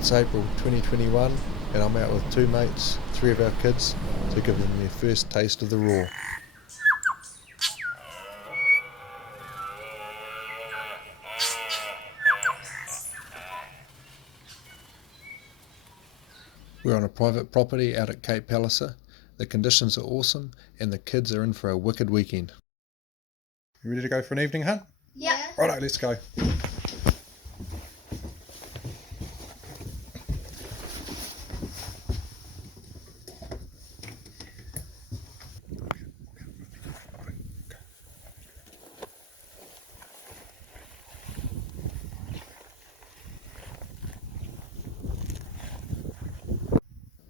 It's April 2021 and I'm out with two mates, three of our kids, to give them their first taste of the raw. We're on a private property out at Cape Palliser. The conditions are awesome and the kids are in for a wicked weekend. You ready to go for an evening hunt? Yeah. Righto, let's go.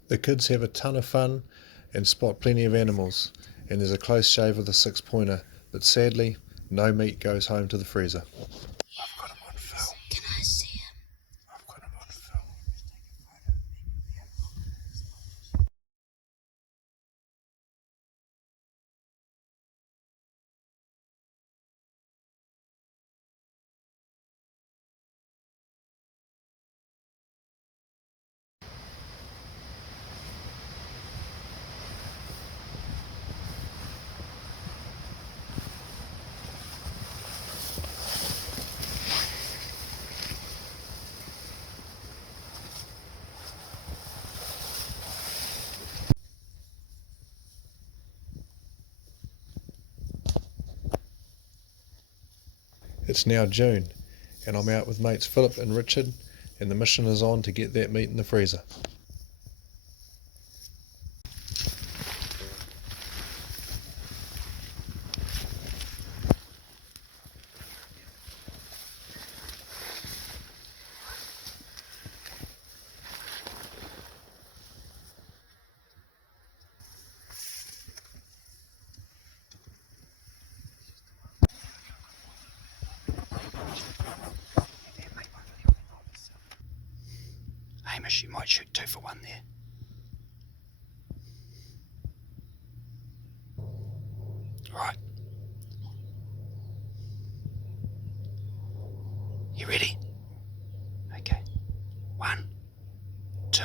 The kids have a ton of fun and spot plenty of animals, and there's a close shave of the 6-pointer, but sadly, no meat goes home to the freezer. I've got him on film. Can I see him? I've got him on film. It's now June, and I'm out with mates Philip and Richard, and the mission is on to get that meat in the freezer. Hame, you might shoot 2 for 1 there. Alright. You ready? Okay. 1, 2.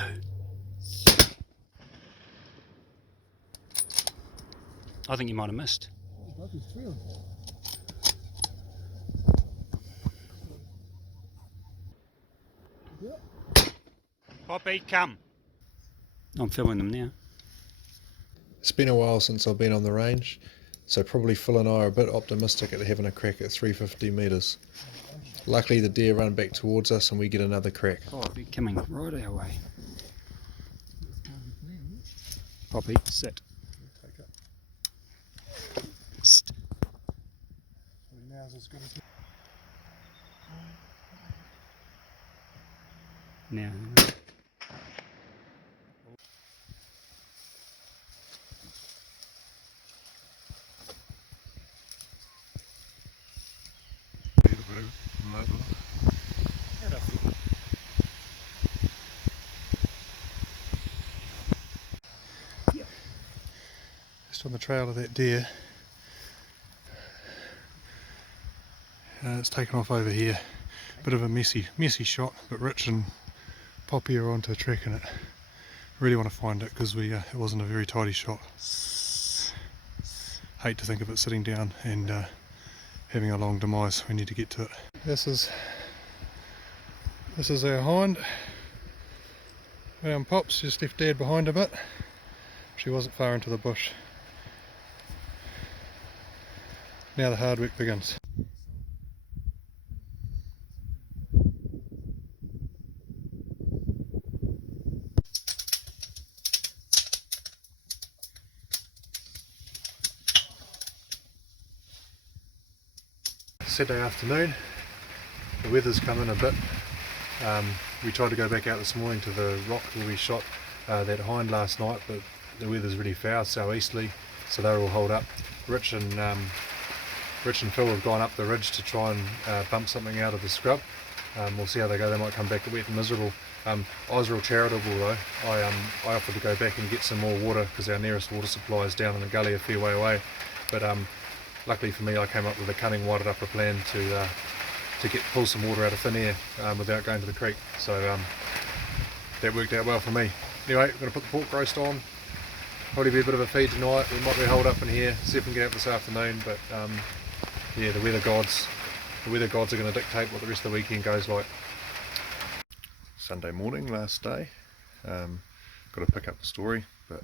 I think you might have missed. Poppy, come. I'm filming them now. It's been a while since I've been on the range, so probably Phil and I are a bit optimistic at having a crack at 350 metres. Luckily the deer run back towards us and we get another crack. Oh, they're coming right our way. Poppy, sit. St. Now. Just on the trail of that deer. It's taken off over here. Bit of a messy shot, but Rich and Poppy are onto tracking it. Really want to find it because it wasn't a very tidy shot. Hate to think of it sitting down and having a long demise. We need to get to it. This is our hind. Pops just left Dad behind a bit. She wasn't far into the bush. Now the hard work begins. Saturday afternoon, the weather's come in a bit. We tried to go back out this morning to the rock where we shot that hind last night, but the weather's really foul, southeasterly, so they're all holed up. Rich and Phil have gone up the ridge to try and bump something out of the scrub. We'll see how they go. They might come back wet and miserable. I was real charitable though. I offered to go back and get some more water because our nearest water supply is down in the gully a fair way away, but luckily for me I came up with a cunning winded upper plan to pull some water out of thin air without going to the creek. So that worked out well for me. Anyway, we're going to put the pork roast on. Probably be a bit of a feed tonight. We might be holed up in here, see if we can get out this afternoon, but yeah, the weather gods are going to dictate what the rest of the weekend goes like. Sunday morning, last day. Got to pick up the story, but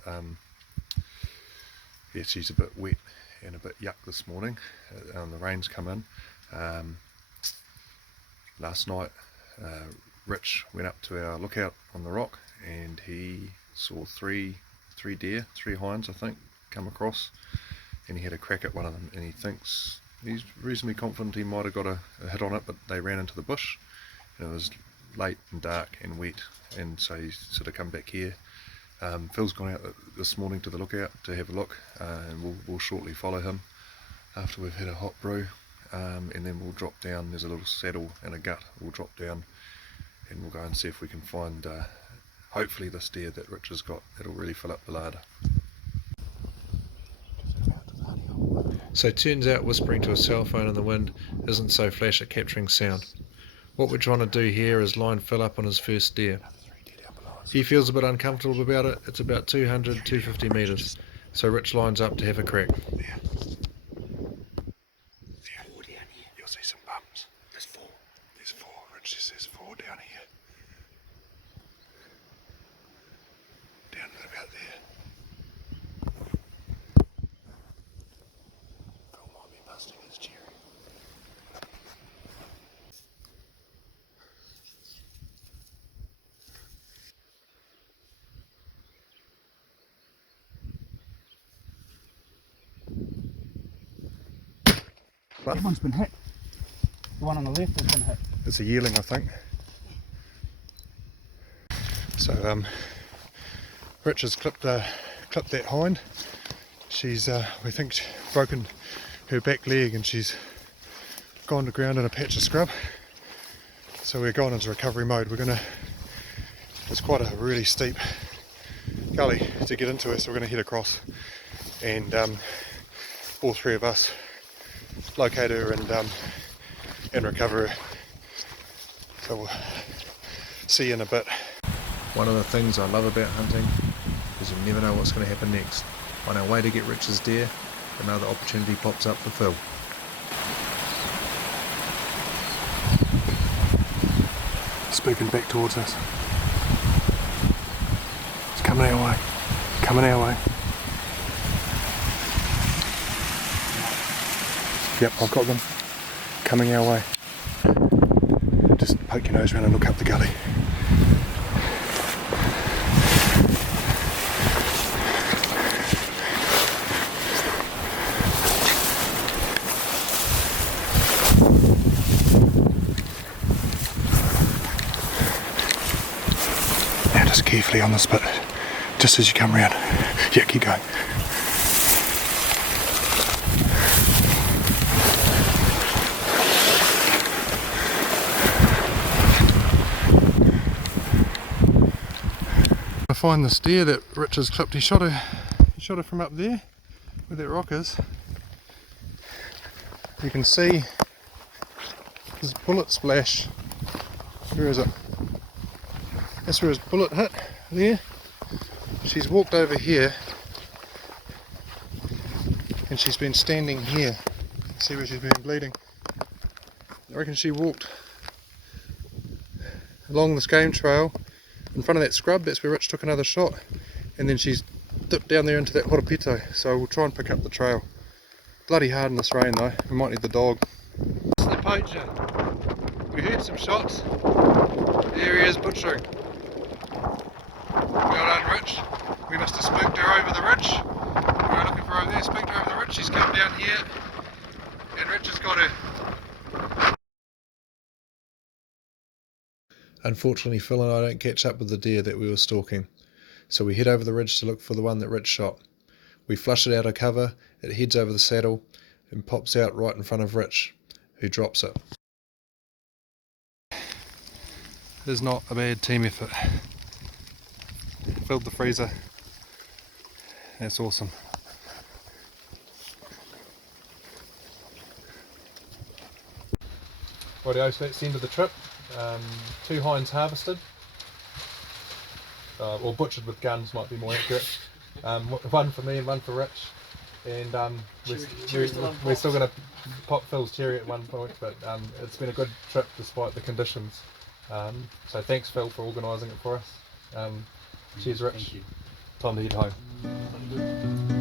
yeah, she's a bit wet and a bit yuck this morning. The rain's come in. Last night, Rich went up to our lookout on the rock and he saw three deer, 3 hinds I think, come across, and he had a crack at one of them, and he's reasonably confident he might have got a hit on it, but they ran into the bush and it was late and dark and wet, and so he's sort of come back here. Phil's gone out this morning to the lookout to have a look, and we'll shortly follow him after we've had a hot brew, and then we'll drop down. There's a little saddle and a gut. We'll drop down and we'll go and see if we can find hopefully this deer that Rich has got. That'll really fill up the larder. So it turns out whispering to a cell phone in the wind isn't so flash at capturing sound. What we're trying to do here is line Phil up on his first deer. He feels a bit uncomfortable about it. It's about 200-250 metres, so Rich lines up to have a crack. You'll see some bumps. There's 4. Rich says there's 4 down here. Down to about there. Phil might be busting his cherry. That one's been hit. The one on the left has been hit. It's a yearling, I think. So Rich has clipped that hind. She's we think broken her back leg and she's gone to ground in a patch of scrub. So we're going into recovery mode. It's quite a really steep gully to get into it, so we're going to head across and all 3 of us locate her and recover her. So we'll see you in a bit. One of the things I love about hunting is you never know what's going to happen next. On our way to get Rich's deer, another opportunity pops up for Phil. Spooking back towards us. It's coming our way. Coming our way. Yep, I've got them. Coming our way. Just poke your nose around and look up the gully. Now just carefully on the spit, just as you come round. Yeah, keep going. Find this deer that Rich has clipped. He shot her from up there where that rock is. You can see his bullet splash. Where is it? That's where his bullet hit there. She's walked over here and she's been standing here. See where she's been bleeding. I reckon she walked along this game trail in front of that scrub. That's where Rich took another shot, and then she's dipped down there into that horapito, so we'll try and pick up the trail. Bloody hard in this rain though, we might need the dog. It's the poacher. We heard some shots. There he is butchering. Well done, Rich. We must have spooked her over the ridge. We were looking for her over there, spooked her over the ridge. She's come down here and Rich has got her. Unfortunately, Phil and I don't catch up with the deer that we were stalking, so we head over the ridge to look for the one that Rich shot. We flush it out of cover, it heads over the saddle and pops out right in front of Rich, who drops it. It is not a bad team effort. Filled the freezer. That's awesome. Rightio, so that's the end of the trip. 2 hinds harvested. or butchered with guns might be more accurate. One for me and one for Rich. And we're still going to pop Phil's cherry at one point, but it's been a good trip despite the conditions. So thanks Phil for organising it for us. Cheers Rich. Thank you. Time to head home.